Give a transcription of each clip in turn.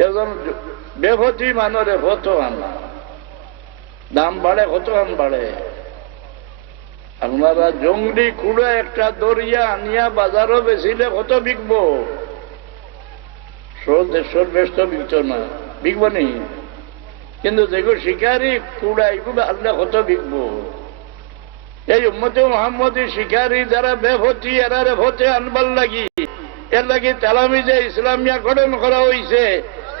এখন বেভতি মানরে কত আনা দাম বাড়ে কত আন বাড়ে। আপনারা জঙ্গলি কুড়ে একটা দরিয়া আনিয়া বাজারও বেচিলে কত বিকবো। শো দেড়শোর বেশ বিকত না, বিকব নি। কিন্তু দেখো শিকারি কুড়া এগুলো কত বিকবো। এই উম্মতে মোহাম্মদী শিকারি যারা বেভতি, এরারে ভতে আনবার লাগি। এর লাগি তালামি যে ইসলামিয়া গঠন করা হইছে।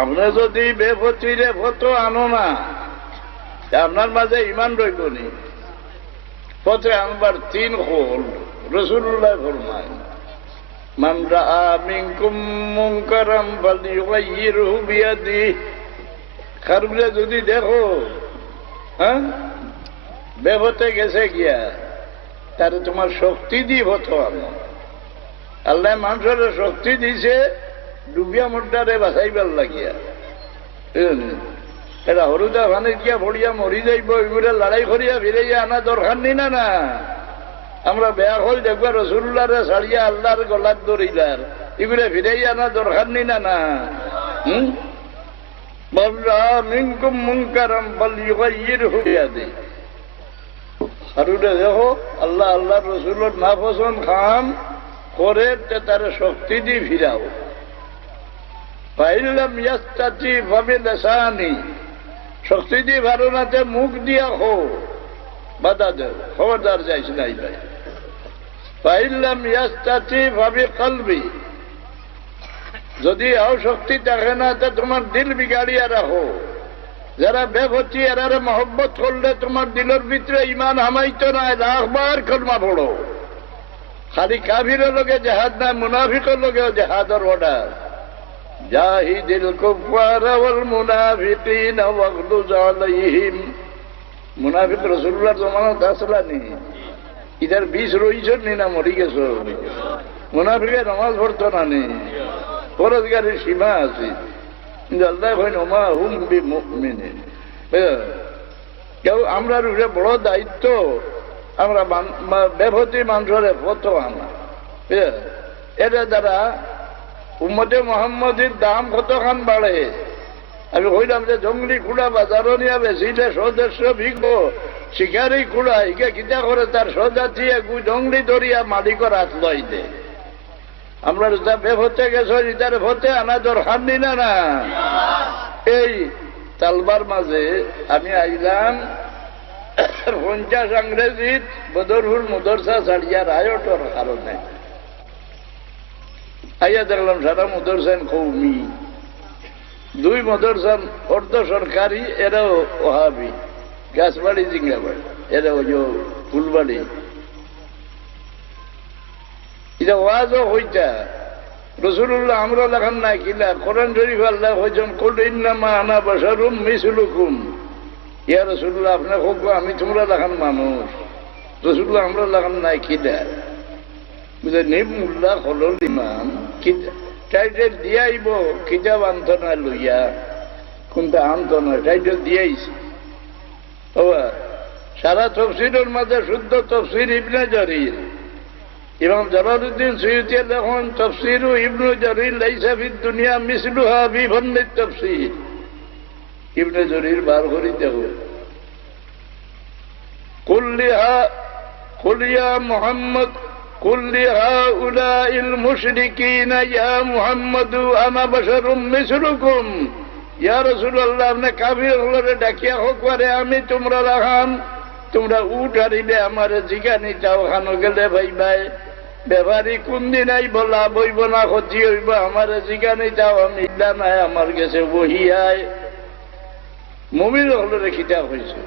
আপনি যদি বেভতিরে ভত আনো না আপনার মাঝে ইমান রইব নি। পথে আনবার তিন হোল রসুল্লাহ ফরমায়, মান রাআ মিনকুম মুনকারাম ফালিয়ুগাইয়িরহু বিয়াদি খারবলে যদি দেখো হ্যাঁ বেভতে গেছে গিয়া, তারে তোমার শক্তি দি ভত আনো। আল্লাহ মানুষের শক্তি দিছে ডুবিয়া মুদ্রারে বাঁচাইবার লাগিয়া। এটা হরুদা ভানে গিয়া ভরিয়া মরি যাইব এগুলো লড়াই করিয়া ফিরে আনা দরকার নি না না। আমরা বেয়া হল দেখবা রসুল্লারে ছাড়িয়া আল্লাহর গলার দরিলার এগুলো ফিরে আনা দরকার নি, না। না হুম দেখো, আল্লাহ আল্লাহ রসুলের না পছন্দ খাম করে তার শক্তি দি ফিরাও। শক্তি দি ভারনাতে মুখ দিয়া হো। বাধা দেও খবরদার যাইস নাই ভাই। পাইলাম ইয়াস্তাতি ভাবে কলবি। যদি আও শক্তি থাকে না, তো তোমার দিল বিগাড়িয়া রাখো যারা বেভতি এরারে মহব্বত করলে তোমার দিলের ভিতরে ইমান হামাইতো না লাখবার কলমা পড়ো। খালি কাভিরের লোকে জাহাজ না, মুনাফিকের লোকেও জাহাজের অর্ডার কুফার ওয়াল মুনাফিকিন ওয়াগলুজ আলাইহিম। মুনাফিক রাসূলুল্লাহর জামানাত আসলা নি। ইদার বিষ রইছ নি না মরি গেছ? মুনাফিকে নামাজ পড়তো না নি। ফরজগারের সীমা আছে। কিন্তু আল্লাহ কইন, ওমা হুম বি মুমিনিন কেউ আমরা রুড়ে বড় দায়িত্ব, আমরা বেভতি মানুষের ফতো আনা এটা দ্বারা উম্মতে মোহাম্মদীর দাম কতখান বাড়ে? আমি কইলাম যে জঙ্গলি কুড়া বাজারও নিয়ে বেশিলে সদস্য ভিগব শিকারি কুড়া ইকে কিতা করে তার সজাতি একু জঙ্গলি ধরিয়া মালিকর হাত লই দে আমরা যা বেভতে গেছো ইতার ভতে আনা দরকার নি না না? এই তালবার মাঝে আমি আইলাম, পঞ্চাশ আংরেজিত বদরহুল মুদরসা ছাড়িয়া রায়টর কারণে। আইয়া দেখলাম সারা মদরসান কৌমি। দুই মদরসান অর্ধ সরকারি, এরাও ওহাবি। গাছবাড়ি জিঙ্গাবাড়ি এরা ওই ফুলবাড়ি। এটা ওয়াজও হইতা। রসুল্লাহ আমরা লেখান না কিলা। কোরআন শরীফ আল্লাহ হয়েছেন কোল ইন্নামা আনা বাসারুম মিসুলুকুম। ইয়া রসুল্লাহ আপনার হোক আমি তোমরা লেখান মানুষ। রসুল্লাহ আমরা লেখান নাই কিলা। নিম মুল্লা হলল ইমাম টাইটেল দিয়াইব কিতাব আনত না লইয়া। কোনটা আনত না টাইটেল দিয়াইছে। ও সারা তফসিরের মাঝে শুদ্ধ তফসির ইবনে জরির। ইমাম জালালউদ্দিন সৈয়দ লেখন তফসিরু ইবনু জরির লাইসা ফিদ দুনিয়া মিসলুহা বিভন্নের তফসির। ইবনে জরির বার করিতে হবে কুল্লিহা কুলিয়া মোহাম্মদ كل هؤلاء المشركين يا محمد انا بشر مثلكم ইয়া রসুল্লাহ আপনি কাবির হলরে ডাকিয়া হোক পারে আমি তোমরা রাখাম তোমরা উঠ হারিলে আমার জিগানি যাও খানো গেলে ভাই ভাই ব্যাপারী কোন দিন আইব লাভ হইব না ক্ষতি হইব আমার জিগানি যাও আমি ইল্লা নাই আমার কাছে বহিয়ায় মমির হলরে খিতাব হয়েছে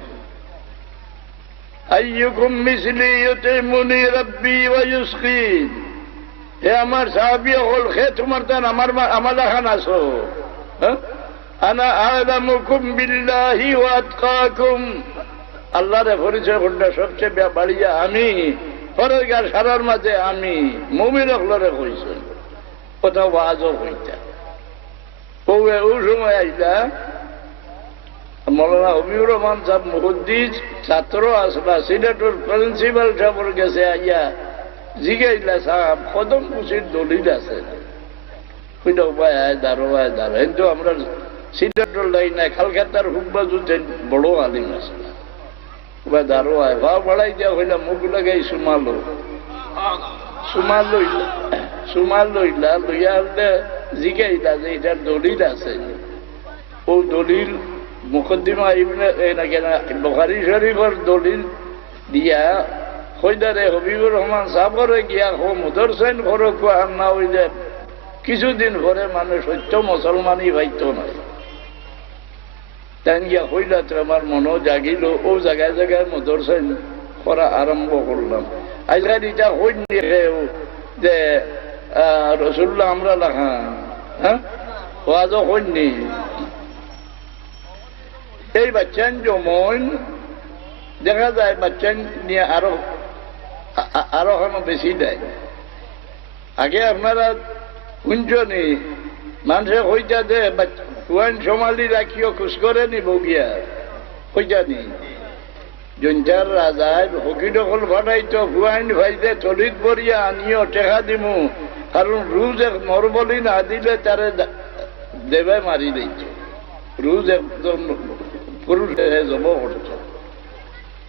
আইয়ুকুম মিসলি ইউতিমুনি রাব্বি ওয়া ইউসকিন হে আমার সাহাবী হল খে তোমার তান আমার আমার লাখান আছো হ্যাঁ? আনা আলামুকুম বিল্লাহি ওয়া আতকাকুম। আল্লাহরে পরিচয় কোনটা সবচেয়ে বাড়িয়া আমি পরের সারার মাঝে আমি মুমির হলরে কইছেন কোথাও ওয়াজও হইতা। কৌয়ে ও সময় আইলা, মৌলানা হবিউর রহমান সাহেব মুহুদ্দিস ছাত্র আসলা সিলেটের প্রিন্সিপাল সাহেবের গেছে আইয়া জিগাইলা সাহেব, কদম কুচির দলিল আছে? কইটা উপায় আয় দারো আয় দারো কিন্তু আমরা সিলেটের লাইনে খালখাতার হুব্বা জুতেন বড় আলিম আছে। উপায় দারো আয়। ভাব বাড়াই দেওয়া হইলা মুখ লাগাই সুমালো। সুমাল লইলা সুমাল লইলা লইয়া জিগাইলা যে এটার দলিল আছে। ও দলিল মুকদ্দিমা ইবনে বুখারী শরীফের দলিল দিয়া হইদারে হবিবুর রহমান সাহরে গিয়া হো মুদরসেন ঘরে কোয়া না হইলে কিছুদিন পরে মানুষ সত্য মুসলমানই পাইত না। তাই গিয়া হইলা তো আমার মনও জাগিল, ও জায়গায় জায়গায় মুদরসেন করা আরম্ভ করলাম। আজকাল এটা হইন যে রসুল্লাহ আমরা লেখা হ্যাঁ? ওয়াজও হইনি এই বাচ্চান যেমন দেখা যায় বাচ্চান নিয়ে আরও আরও এখনও বেশি দেয়। আগে আপনারা শুনছনি, মানুষে হইতা দে কুয়ান সমালি রাখিও খুশ করে নিব গিয়া। হইতা নি? জঞ্জার রাজায় হকি দখল হকিডকল ভাড়াইতো হুয়াইন ভাইতে তলিত বরিয়া আনিও টেকা দিমু, কারণ রুজ এক নরবলি না দিলে তারে দেবে মারি দিত। রুজ একদম পুরুষ জব করত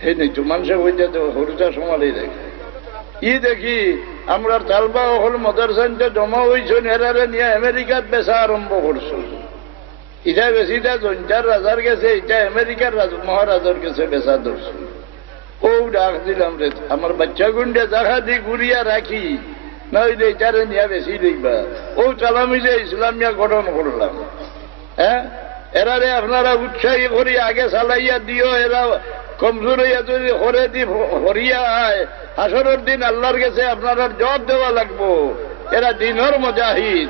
সেই নিতো মানুষে হইতে তো হরুটা সমালি দেখে। ই দেখি আমরা তালবা হল মদারসানটা জমা হয়েছেন এরারে নিয়ে আমেরিকাত বেচা আরম্ভ করছ। ইটা বেশিটা জঞ্জার রাজার গেছে এটা আমেরিকার রাজ- মহারাজার গেছে বেচা ধরছে। ও ডাক দিলাম রে, আমার বাচ্চা গুন্ডে দেখা দি ঘুরিয়া রাখি, নইলে এটারে নিয়ে বেশি দেখবা ও চালামি যে ইসলামিয়া গঠন করলাম। হ্যাঁ? এরারে আপনারা উৎসাহী করি আগে চালাইয়া দিও, এরা কমজোর হইয়া যদি হরে দি হরিয়া আয়, হাসরের দিন আল্লাহর কাছে আপনারা জব দেওয়া লাগবো। এরা দিনর মজাহিদ।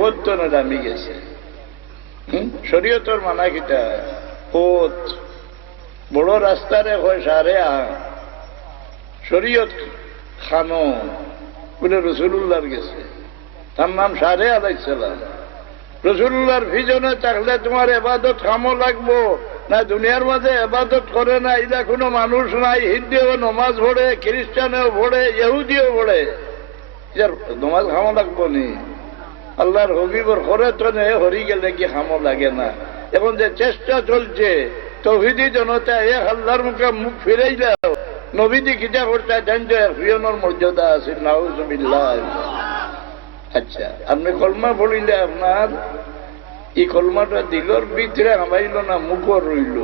সত্য না দামি গেছে? শরীয়তর মানা কিটা পথ বড় রাস্তারে হয় সারে শরীয়ত খানো। বলে রসুল্লাহর গেছে। তার নাম সারে আলাইসালাম রসুল্লাহর ভিজনে থাকলে তোমার এবাদত খামো লাগবো। না দুনিয়ার মাঝে এবাদত করে না এটা কোনো মানুষ নাই, হিন্দিও নমাজ পড়ে, খ্রিস্টানেও পড়ে, ইহুদিও পড়ে। লাগবো নি। আল্লাহর হবিবর তো হরি গেলে কি লাগে না। যে চেষ্টা চলছে জনতা, এ মুখে মুখ ফিরেই দাও নবীদি করতে হুয়নের মর্যাদা আছে, নাউজুবিল্লাহ। আচ্ছা আপনি কলমা পড়িলে আপনার এই কলমাটা দিলর ভিতরে হামাইল না মুখর রইল।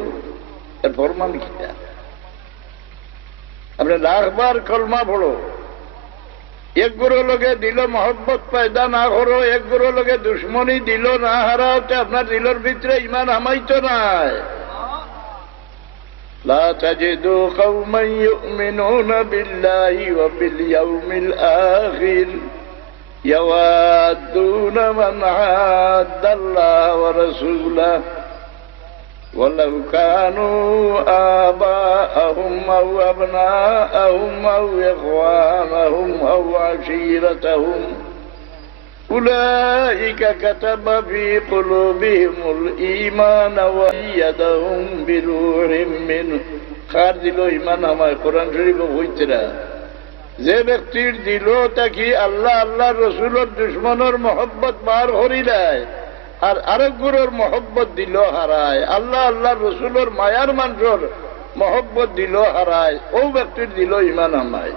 এর ফরমান কিটা আপনি লাখবার কলমা পড়ো। এক গুরু লোকে দিল মহব্বত পয়দা না করো এক গুরু লোকে দুশ্মনী দিল না হারাও তে আপনার দিলর ভিতরে ইমান হামাইতো নাই لا تجد قوما يؤمنون بالله وباليوم الآخر يوادون من عاد الله ورسوله ولو كانوا آباءهم أو أبناءهم أو إخوانهم أو عشيرتهم أولئك كتب في قلوبهم الإيمان وأيدهم بروح منه خارج له إيمان আমার কোরআন শরীফ হইতরা যে ব্যক্তির দিল তাকি আল্লাহ আল্লাহ রসুলের দুশ্মনের মহব্বত বার করি দেয় আর আরেক গুরুর মহব্বত দিল হারায়। আল্লাহ আল্লাহ রসুলোর মায়ার মানুষের মহব্বত দিল হারায়। ও ব্যক্তির দিল ইমান আমায়